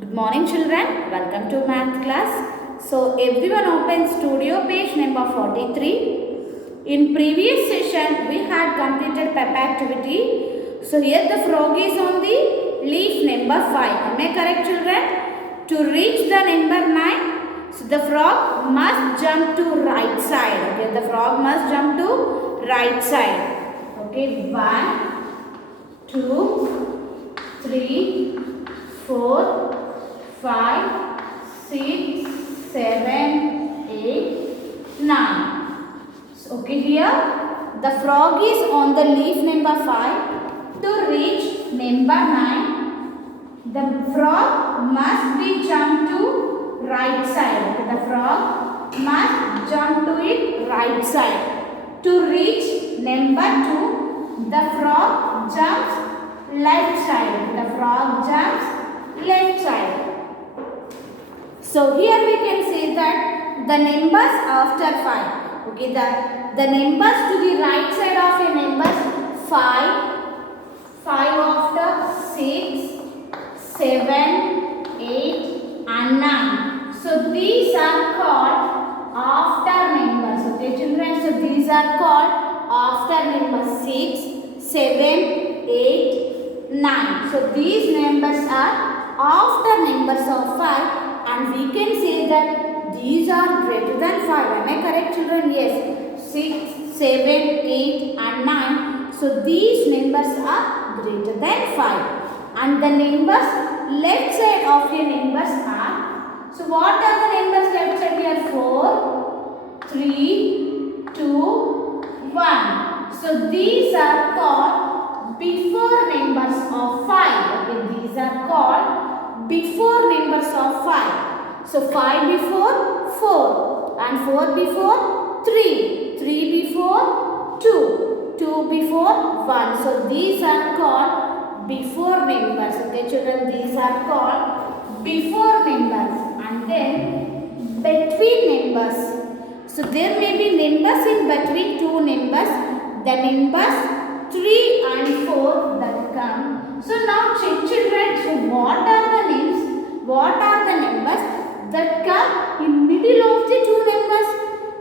Good morning children, welcome to math class. So everyone open studio page number 43. In previous session we had completed pep activity. So here the frog is on the leaf number 5. Am I correct children? To reach the number 9, so the frog must jump to right side. Okay, the frog must jump to right side. Okay, 1, 2, 3, 4, 5, 6, 7, 8, 9. So, okay, here the frog is on the leaf number 5. To reach number 9, the frog must be jumped to right side. Okay, the frog must jump to it right side. To reach number 2, the frog jumps left side. The frog jumps left side. So here we can say that the numbers after 5. Okay, the numbers to the right side of a numbers 5, 5 after 6, 7, 8 and 9. So these are called after numbers. Okay children, so these are called after numbers 6, 7, 8, 9. So these numbers are after numbers of 5. And we can say that these are greater than 5. Am I correct children? Yes. 6, 7, 8 and 9. So these numbers are greater than 5. And the numbers left side of your numbers are. So what are the numbers left side here? 4, 3, 2, 1. So these are called before numbers of 5. Okay, these are called before numbers of 5. So 5 before 4 and 4 before 3, 3 before 2, 2 before 1. So these are called before numbers. Okay children, these are called before numbers. And then between numbers. So there may be numbers in between two numbers. The numbers 3 and 4 that come. So now check children, so what are the names? What are the numbers that come in middle of the two numbers?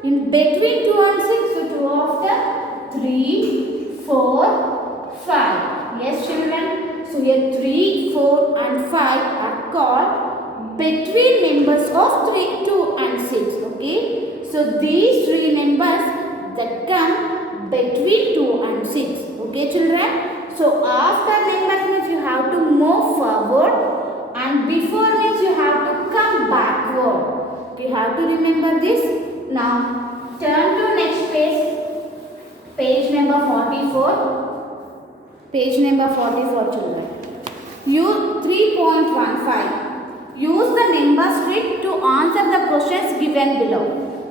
In between 2 and 6, so 2 after 3, 4, 5. Yes children, so here 3, 4 and 5 are called between numbers of 3, 2 and 6. Okay, so these three numbers that come between 2 and 6. Okay children. So after numbers means you have to move forward and before means you have to come backward. You have to remember this. Now turn to next page. Page number 44. Page number 44 children. Use 3.15. Use the number trick to answer the questions given below.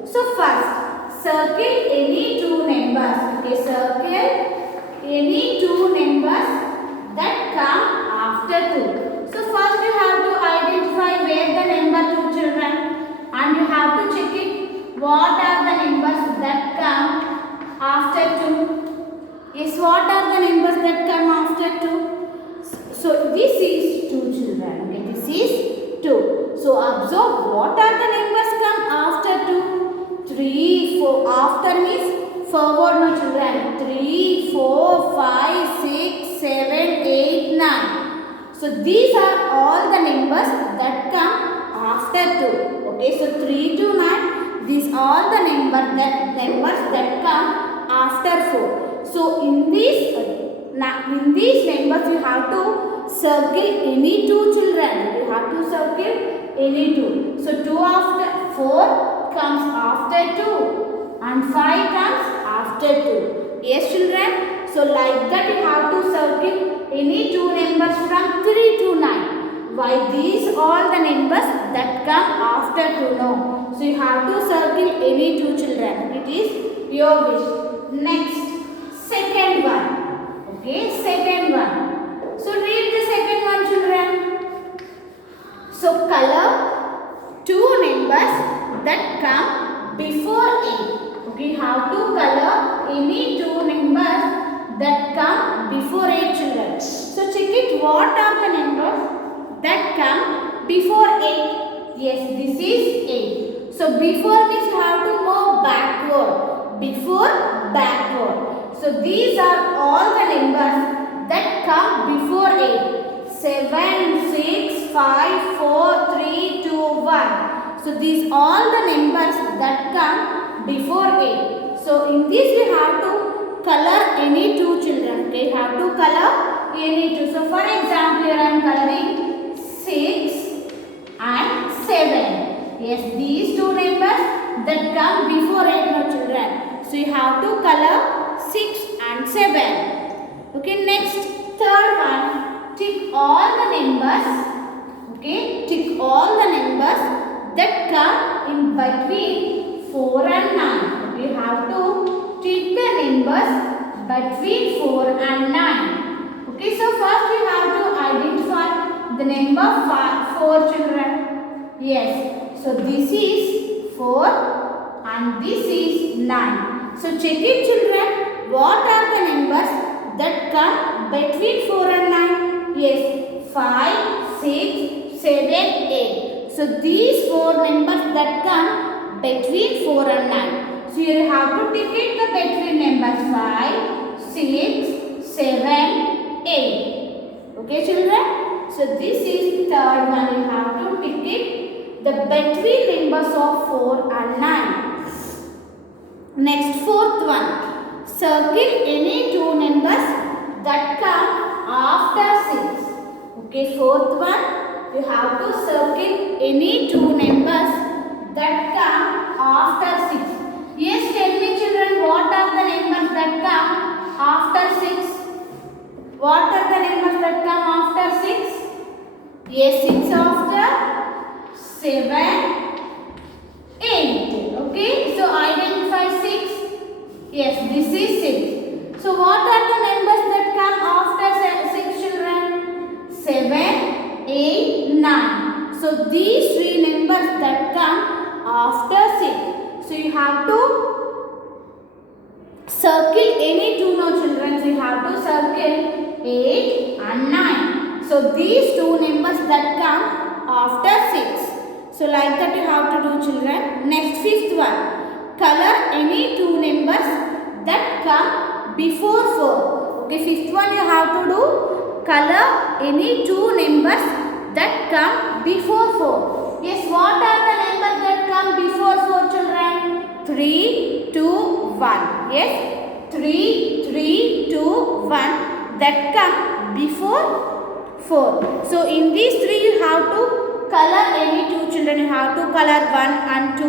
So first, circle any two numbers. Okay, circle any two numbers that come after 2. So first you have to identify where the number 2 children, and you have to check it. What are the numbers that come after 2? Yes, what are the numbers that come after 2? So this is 2 children. Okay, this is 2. So observe what are the numbers come after 2? 3, 4. After means forward no children. 3, 4, 5, 6, 7, 8, 9. So these are all the numbers that come after 2. Okay, so 3 to 9. These all the numbers that come after 4. So in these numbers you have to circle any two children. You have to circle any two. So 2 after 4 comes after 2 and 5 comes after 2. Yes children. So like that you have to circle any two numbers from 3 to 9. Why these all the numbers that come after 2? No. So you have to circle any two children. It is your wish. Next, second one. Okay, second one. So read the second one children. So color two numbers that come before 8. Okay, how to color any two numbers that come before 8 children. So check it, what are the numbers that come before 8. Yes, this is 8. So before means you have to move backward. Before, backward. So these are all the numbers that come before 8. 7, 6, 5, 4, 3, 2, 1. So these all the numbers that come before 8. So in this we have to color any two children. Okay, you have to color any two. So for example, here I am coloring 6 and 7. Yes, these two numbers that come before 8, no children. So you have to color 6 and 7. Okay, next third one, tick all the numbers. Okay, tick all the numbers that come in between 4 and 9. Okay, you have to tick the numbers between 4 and 9. Okay, so first we have to identify the number 4 children. Yes, so this is 4 and this is 9. So check it children, what are the numbers that come between 4 and 9? Yes, 5, 6, 7, 8. So these 4 numbers that come between 4 and 9. So you have to tick it the between numbers 5, 6, 7, 8. Okay children? So this is third one, you have to tick it the between numbers of 4 and 9. Next fourth one, circle any two numbers that come after 6. Okay, fourth one, you have to circle any two numbers that come after 6. Yes, tell me children, what are the numbers that come after 6? What are the numbers that come after 6? Yes, 6 after 7, 8. Okay, so identify 6. Yes, this is 6. So what are the numbers that come after 6 children? 7, 8, 9. So these three numbers that come after 6. So you have to circle any two no children. So you have to circle 8 and 9. So these two numbers that come after 6. So like that you have to do children. Next fifth one, color any two numbers that come before 4. Okay, fifth one you have to do, color any two numbers that come before 4. Yes, what are the numbers that come before 4 children? 3, 2, 1. Yes, 3, 3, 2, 1 that come before 4. So in these three you have to color any two children. You have to color 1 and 2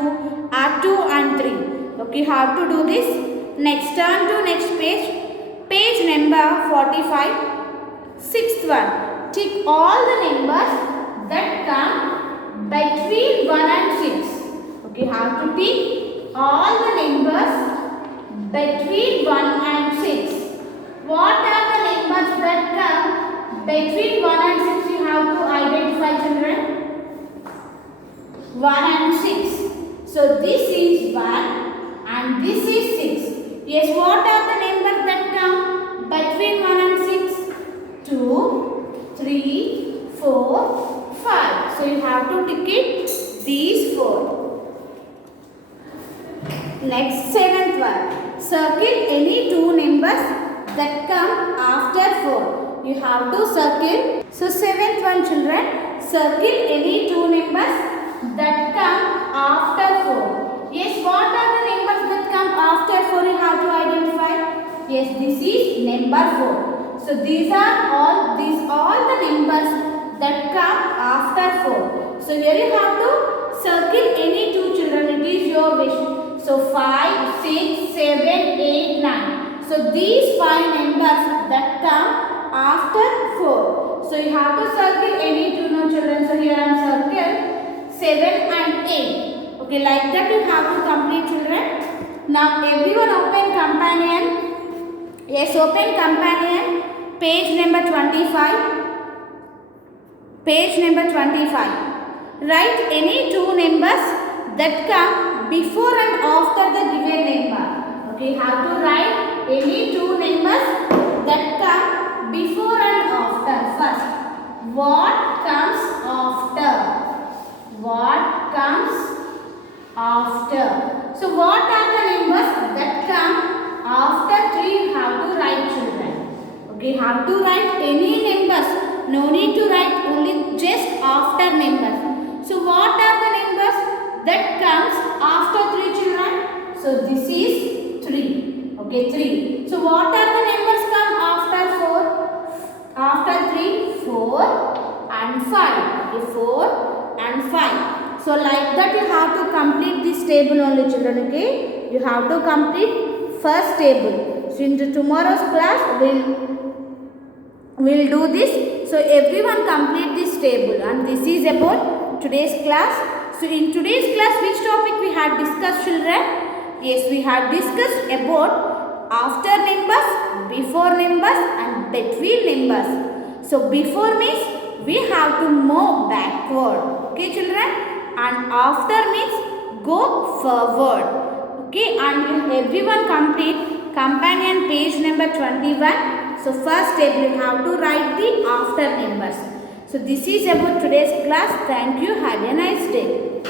or 2 and 3. Okay, you have to do this. Next, turn to next page. Page number 45. Sixth one, tick all the numbers that come between 1 and 6. Okay, you have to tick all the numbers between 1 and 6. What are the numbers that come between 1 and 6? You have to identify children. 1 and 6. So this is 1 and this is 6. Yes, what are the numbers that come between 1 and 6? 2, 3, 4, 5. So you have to tick it these 4. Next seventh one, circle any two numbers that come after 4. You have to circle. So seventh one children, circle any two numbers that come after 4. Yes, what are the numbers that come after 4? You have to identify. Yes, this is number 4. So these are all the numbers that come after 4. So here you have to circle any two children. It is your wish. So 5, 6, 7, 8, 9. So these 5 numbers that come after 4. So you have to circle any two no children. So here I am circle 7 and 8. Okay, like that you have to complete children. Now everyone open companion. Yes, open companion. Page number 25. Page number 25. Write any two numbers that come before and after the given number. Okay, you have to write any two numbers that come before and after. First, What comes after? What comes after? So what are the numbers that come after 3? You have to write, children. Okay, have to write any numbers. No need to write, only just after numbers. So what are the numbers that comes after 3, children? So this is 3. Okay, 3. So what are the numbers come after 4? After 3, 4 and 5. Okay, 4 and 5. So like that you have to complete this table only, children. Okay, you have to complete first table. So in tomorrow's class we'll do this. So everyone complete this table, and this is about today's class. So in today's class, which topic we had discussed, children? Yes, we had discussed about after numbers, before numbers and between numbers. So before means we have to move backward. Okay, children? And after means go forward. Okay, and everyone complete companion page number 21. So first table you have to write the after numbers. So this is about today's class. Thank you. Have a nice day.